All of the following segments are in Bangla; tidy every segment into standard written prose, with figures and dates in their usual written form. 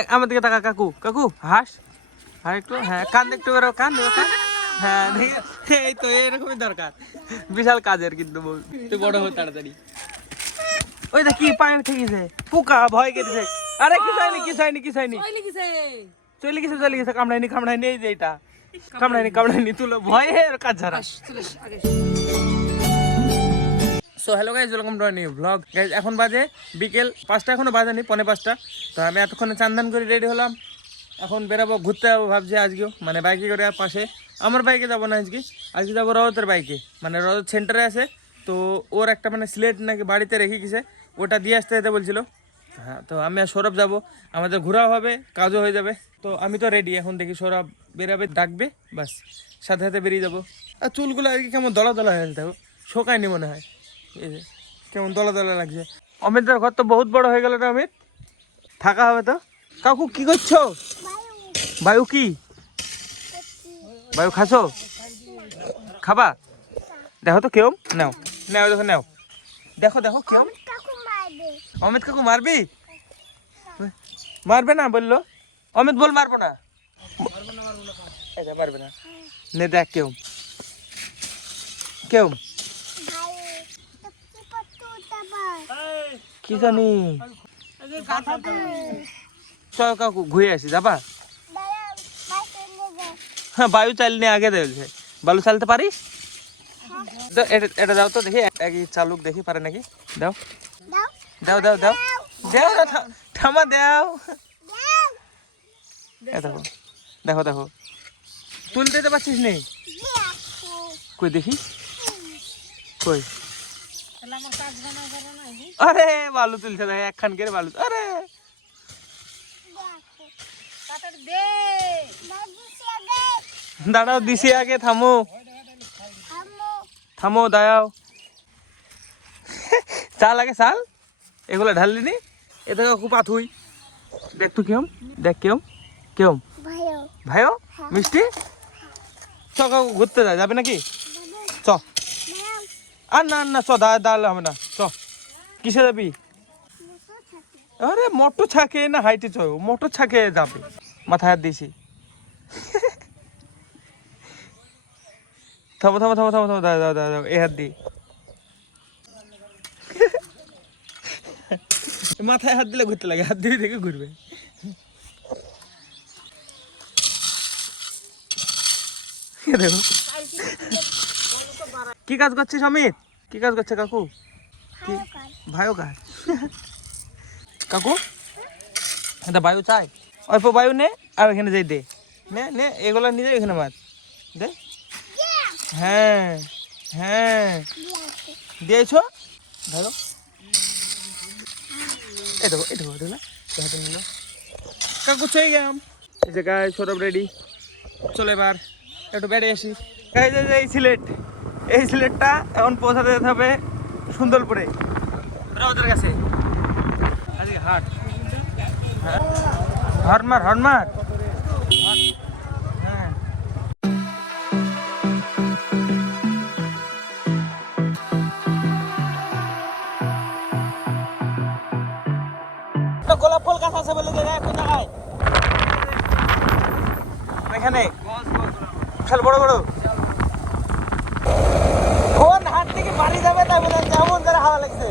দেখ আমার দিকে তাকা কাকু, কাকু হাস, আর একটু, হ্যাঁ কান একটু বেরো, কান দেবো কান, হ্যাঁ এই তো এরকমই দরকার, বিশাল কাজের কিন্তু তুই বড় হো তাড়াতাড়ি। ওই দেখ কি পায়ের ঠেকেছে, পোকা ভয় কেটেছে। আরে কিছু হয়নি, কিছু হয়নি, কিছু হয়নি, চলে গেছে, কামড়ায়নি, এই যে এটা কামড়ায়নি, তুলো ভয়ের কাজ ছাড়া। So hello guys, welcome to new blog. Guys এখন বাজে বিকেল 5টা, এখনো বাজেনি, 5:45। তো আমি এতক্ষণে চান্দান করে রেডি হলাম, এখন বেরাবো, ঘুরতে যাবো ভাবছি আজকেও, মানে বাইকে করে। পাশে আমার বাইকে যাবো না আজকে যাবো রজতের বাইকে, মানে রজত সেন্টারে আছে তো, ওর একটা মানে স্লেট নাকি বাড়িতে রেখে গেছে, ওটা দিয়ে আসতে যেতে বলছিল। হ্যাঁ, তো আমি আর সৌরভ যাবো, আমাদের ঘোরাও হবে, কাজও হয়ে যাবে। তো আমি তো রেডি, এখন দেখি সৌরভ বেরাবে, ডাকবে, বাস সাথে সাথে বেরিয়ে যাবো। আর চুলগুলো আর কি কেমন দলা হয়ে আছে, দেখো শোকায়নি মনে হয়, এই যে কেমন দলা লাগছে। অমিতের ঘর তো বহুত বড় হয়ে গেল রে অমিত, থাকা হবে তো। কাকু কি করছো? বায়ু কি বায়ু খাসো, খাবা? দেখো তো কেউ নাও, দেখো নাও, দেখো কেউ। অমিত কাকু মারবি? মারবে না বললো অমিত, বল মারবো না, মারবে না, নে দেখ কেউ কি জানি। চল কাকু ঘুরে আসি, যাবা? হ্যাঁ বায়ু চালিয়ে আগে বলছে, বালু চালতে পারিস? এটা দাও তো দেখি, একই চালুক দেখি পারে নাকি, দাও না, থামা দাও। দেখো তুলতে তো পারছিস নি, কই দেখি কই। আরে বালু তুলছে, দেখ একখান করে বালু, আরে দাঁড়াও দিছি আগে, থামো দাঁড়াও। চাল আগে চাল, এগুলো ঢাললি নি, এ থেকে খুব পাথুই। দেখ তো কেউ ভাইও মিষ্টি। চ কাকু ঘুরতে যাবে নাকি? চ, আর না চ, দাঁড়ালে হবে না, চ। কিসে যাবি? আরে মোটর ছাকে না হাইটে চ, মোটর ছাকে যাবে, মাথায় হাত দিয়েছি। থামো দাও, এই হাত দিয়ে মাথায় হাত দিলে ঘুরতে লাগে, হাত দিয়ে দেখে ঘুরবে। দেখো কি কাজ করছিস অমিত? কি কাজ করছে কাকু? কি ভাইও কাজ? কাকু এটা বায়ু চাই, অল্প বায়ু নে, আর এখানে যাই দে, নে এগুলো নিয়ে যাই, এখানে মাছ দে। হ্যাঁ দিয়েছ, ধরো এটা নিল। কাকু চলে গেলাম, এই যে গায়ে সৌরভ রেডি, চলে এবার একটু বেড়ে আসি। এই সিলেটটা এখন পৌঁছাতে যেতে হবে সুন্দরপুরে, রাউতের কাছে। আজকে হাট, হরমার হ্যাঁ। গোলাপ ফুল গাছ আছে বলে জায়গায়, এখানে বিশাল বড় কোন হাট থেকে বাড়ি যাবে তাই বলে কেমন যারা হাওয়া লাগছে।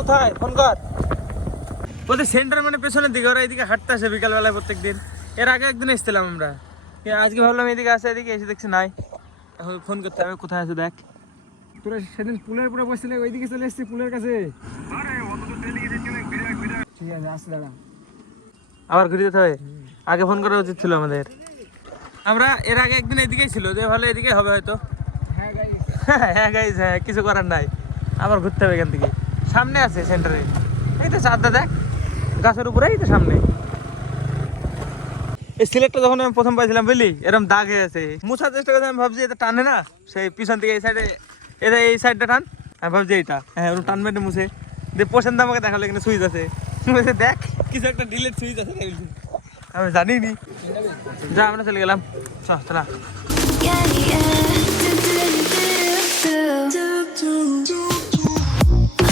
কোথায় ফোন কর, ওদের সেন্টার মানে পেছনের দিকে, ওরা এদিকে হাঁটতে আসে বিকালবেলায় প্রত্যেকদিন। এর আগে একদিন এসেছিলাম আমরা, আজকে ভাবলাম এদিকে আসে, এদিকে এসে দেখছি নাই, এখন ফোন করতে হবে কোথায় আছে দেখ। তোরা সেদিন পুলের উপরে বসছিলে, ওইদিকে চলে এসেছি পুলের কাছে। ঠিক আছে আসতে দাঁড়া, আবার ঘুরে যেতে হবে, আগে ফোন করা উচিত ছিল আমাদের। আমরা এর আগে একদিন এদিকেই ছিল, যে ভালো এদিকে হবে হয়তো। হ্যাঁ গাইস, হ্যাঁ কিছু করার নাই, আবার ঘুরতে হবে এখান থেকে। সামনে আছে সেন্টারে, এই তো চাঁদা দেখ গাছের উপরে, এই তো সামনে। এই সিলেটটা যখন আমি প্রথম পাইছিলাম বুঝলি, এরকম দাগ হয়ে আছে, মুছার চেষ্টা করতে আমি ভাবছি এটা টানে না, সেই পিছন থেকে এই সাইডে, এটা এই সাইডটা টান, আমি ভাবছি এইটা, হ্যাঁ ওরকম টানবে না মুছে দিয়ে। পছন্দ আমাকে দেখালো এখানে সুইচ আছে, দেখ কিছু একটা ডিলেট সুইচ আছে, আমি জানি নি। যা আমরা চলে গেলাম, চলা।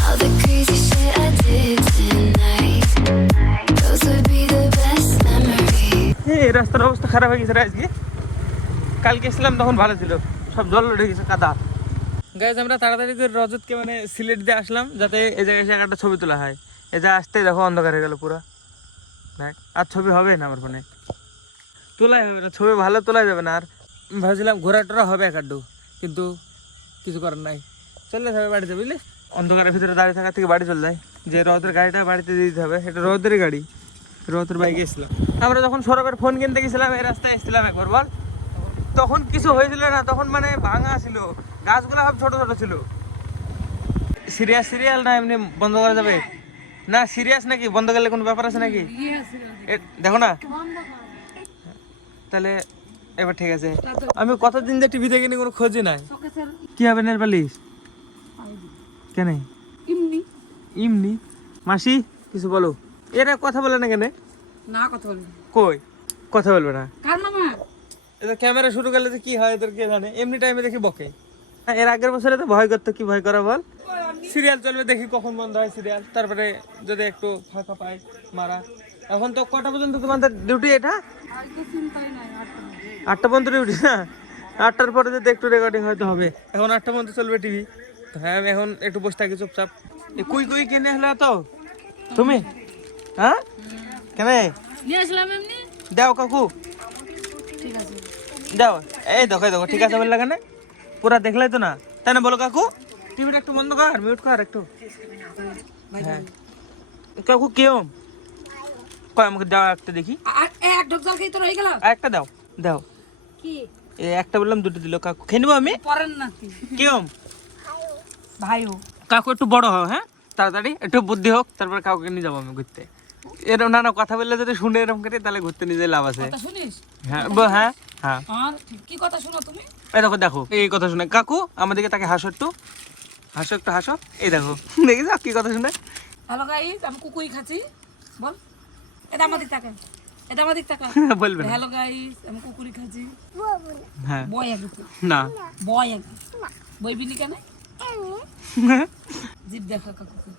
All the crazy shit I did tonight, those would be the best memories. এই রাস্তার অবস্থা খারাপ হয়ে গেছে রে আজকে। কালকে এসেছিলাম তখন ভালো ছিল, সব জল উঠে গেছে, কাদা। গাইজ আমরা তাড়াতাড়ি করে রজতকে মানে সিলেট দিয়ে আসলাম, যাতে এই জায়গায় এসে একটা ছবি তোলা হয়। এই জায়গায় আসতেই দেখো অন্ধকার হয়ে গেল পুরো। দেখ আর ছবি হবে না আমার ফোনে, তোলাই হবে না, ছবি ভালো তোলা যাবে না। আর ভাবছিলাম ঘোরা টোরা হবে একাড্ডু, কিন্তু কিছু করার নাই, চলে যাবে বাড়িতে, বুঝলি। অন্ধকারের ভিতরে দাঁড়িয়ে থাকার থেকে বাড়ি চলে যায়, যে রথের গাড়িটা বাড়িতে দিয়ে দিতে হবে, এটা রথেরই গাড়ি, রথের বাইকে এসেছিলাম। আমরা যখন সরকার ফোন কিনতে গেছিলাম এই রাস্তায় এসেছিলাম একবার, বল তখন কিছু হয়েছিল না, তখন মানে ভাঙা ছিল, গাছগুলো সব ছোট ছোট ছিল। সিরিয়াল না এমনি বন্ধ করা যাবে না? সিরিয়াস নাকি? বন্ধ করলে কোনো ব্যাপার আছে নাকি? দেখো না তাহলে এবার ঠিক আছে। আমি কতদিন যে টিভি দেখিনি, কোনো খোঁজই নাই। কি হবে নেল পালিশ? কেন এমনি? মাসি কিছু বলো, এরা কথা বলে না কেন? না কথা বলবি কই কথা বলবে না? কার মামা এদের ক্যামেরা শুরু করলে তো কি হয়, এদের কে জানে। এমনি টাইমে দেখি বকে। হ্যাঁ, এর আগের বছরে তো ভয় করতো, কি ভয় করা বল। সিরিয়াল চলবে, দেখি কখন বন্ধ হয় সিরিয়াল, তারপরে যদি একটু ফাঁকা পায় মারা। এখন তো কটা পর্যন্ত তোমাদের ডিউটি? এটা আজকে চিন্তাই নাই 8টা পর্যন্ত ডিউটি না? 8টার পরে যদি একটু রেকর্ডিং হয়তো হবে। এখন 8টা পর্যন্ত চলবে টিভি। তো হ্যাঁ, আমি এখন একটু বসে থাকি চুপচাপ। কুই কিনে হলো তো তুমি? হ্যাঁ কেন নিয়ে আসলাম এমনি। দাও কাকু, ঠিক আছে দাও। এই দেখো ঠিক আছে বললা কেন? পুরা দেখলাই তো না, তাই না? বলো কাকু, টিভিটা একটু বন্ধ কর, মিউট কর একটু। হ্যাঁ কাকু কেউ কয় আমাকে দাও একটা দেখি। আর এক ঢোক জল খেয়ে তো রয়ে গেল। আর একটা দাও। কি এই একটা বললাম, দুটো দিল কাকু, খেয়ে নেবো আমি। পরেন নাকি কেউ ভাইও কাকু একটু বড় হও, হ্যাঁ তাড়াতাড়ি একটু বুদ্ধি হোক, তারপর কাকুকে নিয়ে যাবো আমি ঘুরতে। এরকম না কথা বললে যদি শুনে এরকম করে, তাহলে ঘুরতে নিয়ে যেতে লাভ আছে। কথা শুনিস? হ্যাঁ হ্যাঁ আর কি কথা শুনো তুমি? এই দেখো এই কথা শুনে কাকু আমাদেরকে, তাকে হাসো একটু হাসো। এই দেখো দেখি কি কথা শুনে। হ্যালো গাইস, আমি কুকুরি খাচ্ছি। বল, এটা আমাদের টাকা, এটা আমাদের টাকা। বলবে না। হ্যালো গাইস, আমি কুকুরি খাচ্ছি। হ্যাঁ বয় আগে তো, না বয় আগে বই বিলি কেন? জিভ দেখা কাকুকে।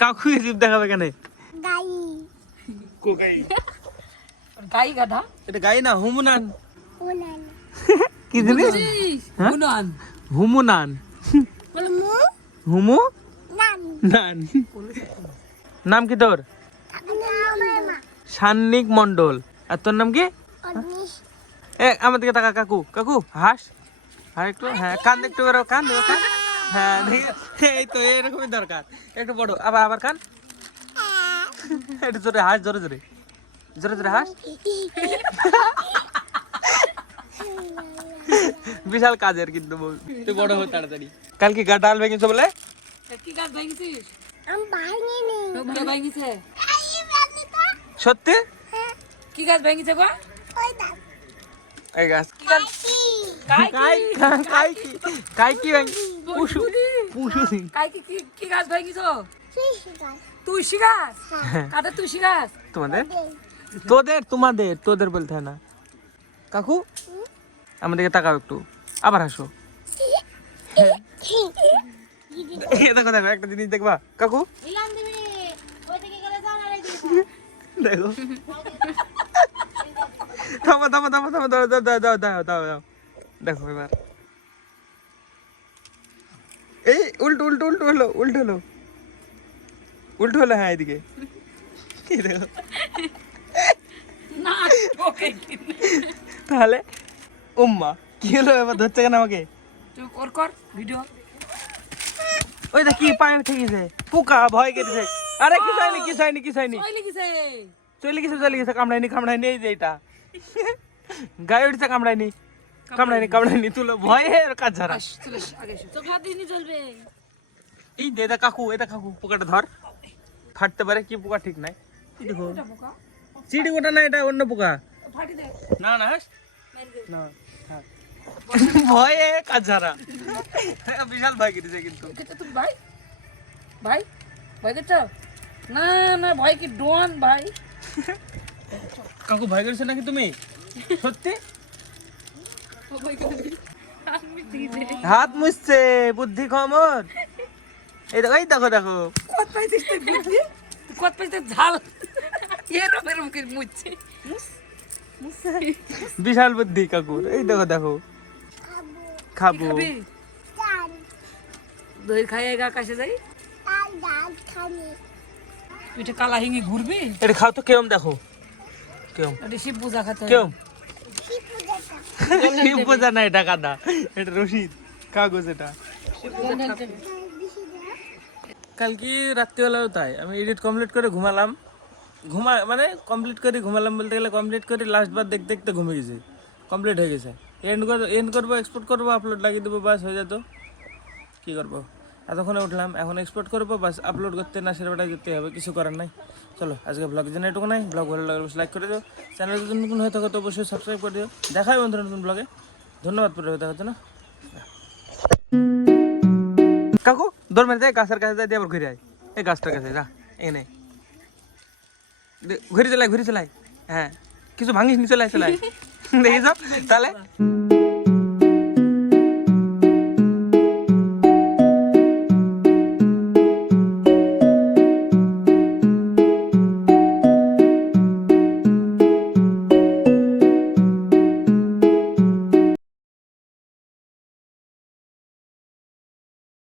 কাকু জিভ দেখাবে কেন? গাই গাধা। এটা গাই না, হুমুনান। কি জিনিস? হ্যাঁ? বুনান হুমুনান। হুমু নান। নাম কি তোর? সান্নিক মন্ডল। আর তোর নাম কি? আমার দিকে তাকা কাকু হাস একটু। হ্যাঁ কান একটু বেরো, কান হ্যাঁ এই তো এরকমই দরকার, একটু বড়। আবার কান একটু জোরে হাস, জোরে হাস। বিশাল কাজের কিন্তু, তুই বড় হো তাড়াতাড়ি। কাল কি ডাল ভেঙেছো বলে? কি গাছ ভাঙিছিস? কে ভাঙিছে? সত্যি? কি গাছ ভাঙিছে গো? এই গাছ কি গাছ? কাই কি পুষু কি গাছ ভাঙিছো? তুলসী গাছ? কাদের তুলসী গাছ? তোদের বলতে হয় না। কাকু আমাদেরকে তাকাও একটু, আবার হাসো। দেখো একটা জিনিস দেখবা কাকু, দেখো। থামো দাও। দেখো এবার এই উল্টো হলো। হ্যাঁ এদিকে দেখো। না ওকে তাহলে উম্মা কি হলো? এবার ধরছে কেন আমাকে? তুই কর ভিডিও। ওই দেখ কি পায়ে উঠে গেছে, পোকা ভয় কেটেছে। আরে কি হয়নি। চলে গেছে। কামড়ায়নি। এই যে এটা গায়ে উঠছে, কামড়ায়নি। তুলো ভয়ে কাজ ঝাড়া। এই যে এটা কাকু পোকাটা ধর, ফাটতে পারে, কি পোকা ঠিক নাই। দেখো চিড়ি গোটা না, এটা অন্য পোকা। না ভয়ে কাজ ঝাড়া। বিশাল ভয় কেটেছে কিন্তু। তুমি ভাই দেখছো? না ভয় কি ডোন ভাই। কাকু ভয় করছো নাকি তুমি সত্যি হাত মুছছে বুদ্ধি কমর এই দেখো দেখো কত পাইছিস তুই বুদ্ধি কত পাইছিস ঝাল এরম এরম করে মুছছে বিশাল বুদ্ধি কাকুর এই দেখো খাবো খাবি দই খাইয়ে গা কাছে যাই পিঠে কালা হিঙে ঘুরবি এটা খাও তো কেমন দেখো কেমন এটা শিব পূজা খেতে হবে। কেমন শিব পূজা না এটা কাদা এটা রশিদ কাগজ এটা কালকে রাত্রিবেলাও তাই আমি এডিট কমপ্লিট করে ঘুমালাম মানে কমপ্লিট করে ঘুমালাম বলতে গেলে কমপ্লিট করে লাস্ট বার দেখতে দেখতে ঘুমিয়ে গেছে কমপ্লিট হয়ে গেছে এন্ড করবো এক্সপোর্ট করবো আপলোড লাগিয়ে দেবো বাস হয়ে যেত কী করবো এতক্ষণে উঠলাম এখন এক্সপোর্ট করবো বাস আপলোড করতে না সেটা যেতে হবে কিছু করার নাই চলো আজকে ব্লগ জন্য এটুকু নাই ব্লগ ভালো লাগলে লাইক করে দিও চ্যানেল যদি নতুন হয়ে থাকো তো অবশ্যই সাবস্ক্রাইব করে দিও দেখাই বন্ধুরা নতুন ব্লগে ধন্যবাদ পুরো দেখার জন্য কাকু দৌড় মেরে যায় গাছের কাছে যায় দিয়ে আবার ঘুরে আয় এই গাছটার কাছে যা এনে ঘুরে চলাই হ্যাঁ কিছু ভাঙিস নি চলাই দেখি যাও তাহলে